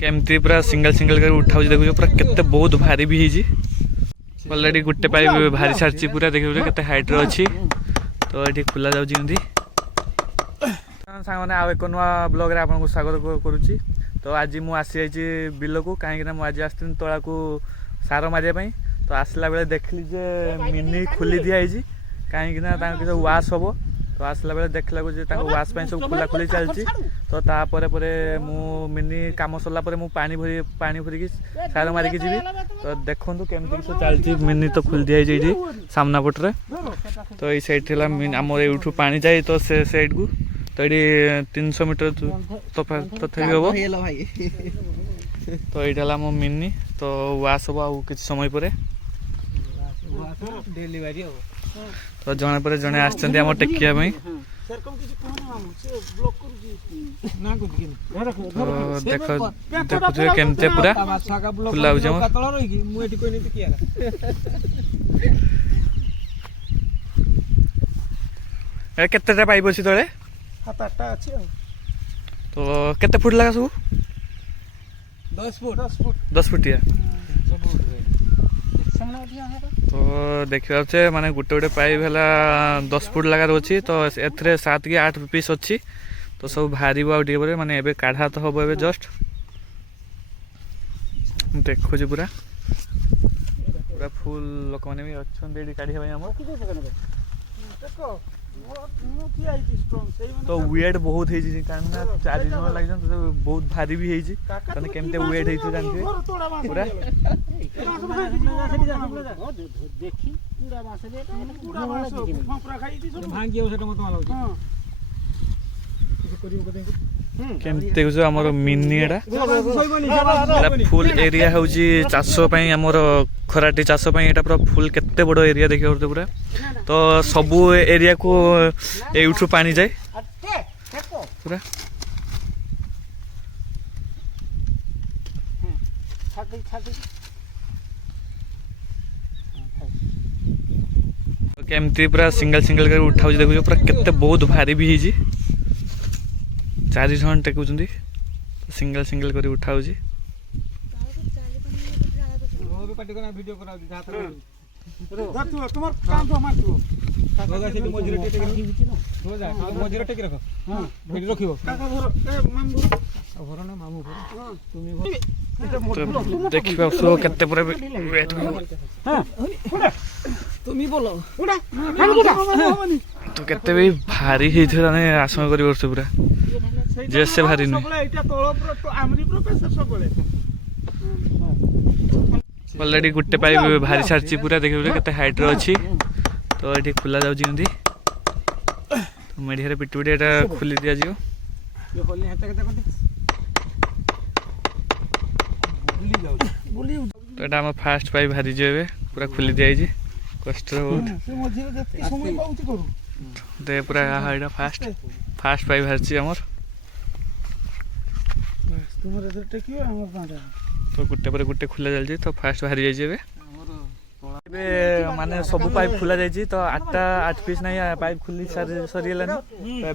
केमती पूरा single single कर उठा देखो पूरा केते बहुत भारी भी है ऑलरेडी गोटे पाइप भारी सारी पूरा देखिए केते हाइट रो अच्छी तो ये खोला जाऊँगी सांग मैंने आउ एक नुआ ब्लॉग रे आपको स्वागत करुच्ची। तो आज मुझे आसी बिल को कहीं मुझे आसती तला को सार मारे तो आसला बेले देखली जे मिनी खोली दिखाई कहीं किसी वाश हम तो आसला बेले देखला वाश सब खोला खोली चलती तो तापर मु मिनी कम सरला पानी भरिकी सार मारिकी जी तो देखु केमती किसी चलती मिनी तो खोली दिखाई सामना पटरे तो ये सैड आम यूठू पानी जाए तो से सैड को तो ये 300 मीटर तथापि हम तो ये मो मिनी तो वाश हम आउ कि समय पर तो जड़े पर जड़े आम टेकिया देख देखुए केमती पूरा खुला केते पाइप अच्छी तले 7-8 अच्छी तो केते फुट लगा सब 10 फुटिया तो देखा माने गोटे गोटे पाइप है 10 फुट लगा अच्छी तो ए 7 कि 8 पीस अच्छी तो सब बाहर आगे माने एबे काढ़ा तो हम ए जस्ट देखुच पूरा पूरा फुल लोक मैंने भी अच्छा काढ़ा तो वेट बहुत है कारण 4 जन लगे तो बहुत भारी भी है केमते वेट है जानते पूरा केमते हमर मिनी एटा फुल एरिया हूँ चाष आमर खराटी चाष एटा पूरा फुल केते बड़ एरिया देखिए पूरा तो सबू एरिया को एठू पानी जाए पूरा केमती पूरा सिंगल सिंगल कर उठा देखो पूरा केते बहुत भारी भी है 4 जन टेकुं सिंगल सिंगल कर उठा देखिए केते पूरा वेट तो केते भी भारी है आशंका कर पूरा जैसे भारी नहीं ऑलरेडी गोटे पाइप भारी सारी पूरा देखिए केते हाइट रो अच्छी तो ये खोला जाऊँगी तो मेढ़िया पिटी पिटी एटा खोली दिया तो यहाँ आम फास्ट पाइप भारी जाए पूरा खोली दिया कष्ट बहुत पूरा यहाँ फास्ट पाइप बाहरी आमर तो गोटे पर गोटे खोला चलती तो फास्ट बाहरी जाइए माने सब पाइप खोला जाइए तो 8 पीस नहीं पाइप खुली सरीगलानी तो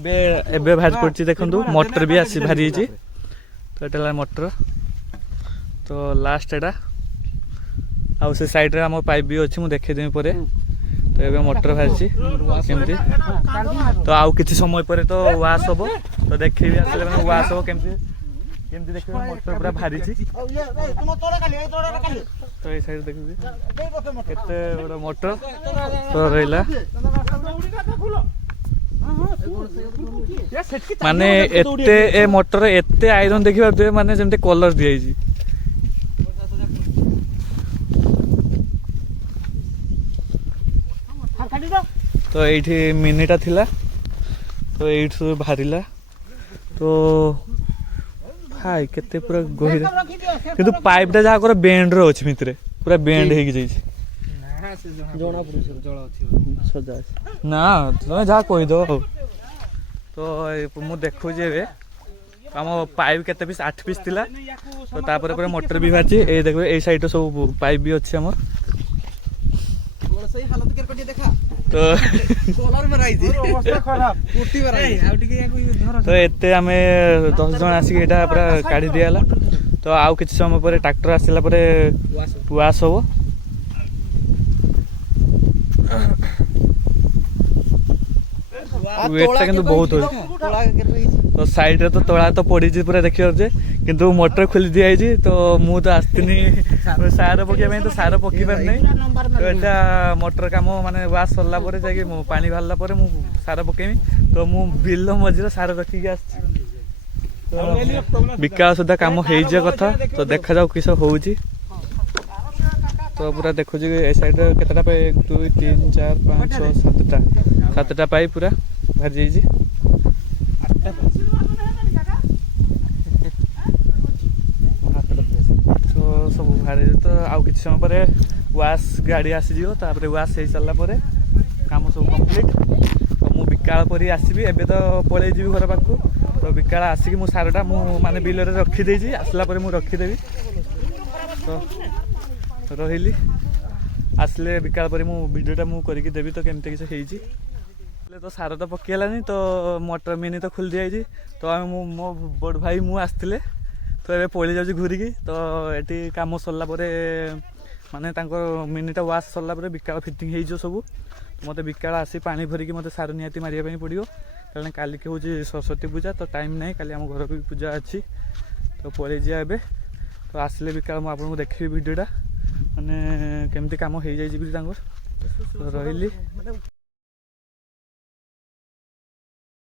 एबे बाहर पड़ी देखो मोटर भी आसी बाहरी तो ये मोटर तो लास्ट एटा आउ से साइड रे आम पाइप भी अच्छी मुझे देखेदेवी पर तो ये मोटर बाहरी केमती तो आउ किसी समय पर तो वाश हम तो देखे आसले मैंने वाश हम केमती केमती देखिए मोटर पूरा भारी तो ये साइड देखिए केते बड़ा मोटर तो रहिला माने एते ए मोटर एते आयरन देखि माने जेमते कलर दिया तो ये मिनीटा थिला तो ये बाहरिला तो हाय केते पूरा गहिरा किंतु पाइपटा जहा कर बेंड रो अछि मित्रे पूरा बेंड हे कि जाई जोना पुरुष जळा अछि सजा ना तमे जहा कहि दो तो मु देखु जे आम पाइप केते पीस 8 पीस थिला तो तापर पूरा मोटर भी बाची ए देखो ए साइड सब पाइप भी अछि हमर सही हालत कर कटी देखा तो कलर मराई दे अवस्था खराब कुर्ती मराई आ टिके याको धर तो एते हमें 10 जन आसी एटा पूरा काढी दियाला तो आउ किसी समय पर ट्रैक्टर आसला वाश हम वेटटा किंतु बहुत हो तो साइड रे तो तोला तो पड़ी पूरा देखिए जे किंतु मोटर खोली दिखाई तो मु तो आसतीनी सार पकड़ तो सार पकई पार नहीं तो एटा मोटर काम माने वाश सरला जाकि पानी बाहरला मु सार पकेमी तो मु बिल मझे सार रखिक आस विकास सुधा काम हो कथा तो देखा जाऊ किस हो तो पूरा देखु ए साइड केतटा पाई 1 2 3 4 5 6 7टा पाई पूरा बाहर जाइए तो सब बाहर तो आउ कि समय पर वाश गाड़ी आसीज वाश हो सारा काम सब कम्प्लीट तो मु विकाल पर आसबि एबे तो पलि जी घर पाक तो विकाल आसिक मु सारटा मु माने बिल रखीदे आसला मु रखीदेवी तो रही आसले विकाल पर मु वीडियोटा मु करके देवी तो केमती किसी होइछि तो सार तो पकेलानी तो मोटर मिनी तो खोल दिखाई तो मो बड़ भाई मु आसते तो ये पलि जाऊँ घूरिकी तो ये कम सरला माने मिनिटा वाश सरला विकाल फिटिंग हो सब मत विकाल आसी पानी भरिकी मत सार निहाती मारिया पड़ो कारण काली हूँ सरस्वती पूजा तो टाइम ना काली आम घर भी पूजा अच्छी तो पलि जा तो आसले विकाल मुझे देखी वीडियोटा माने केमती काम हो जाए रही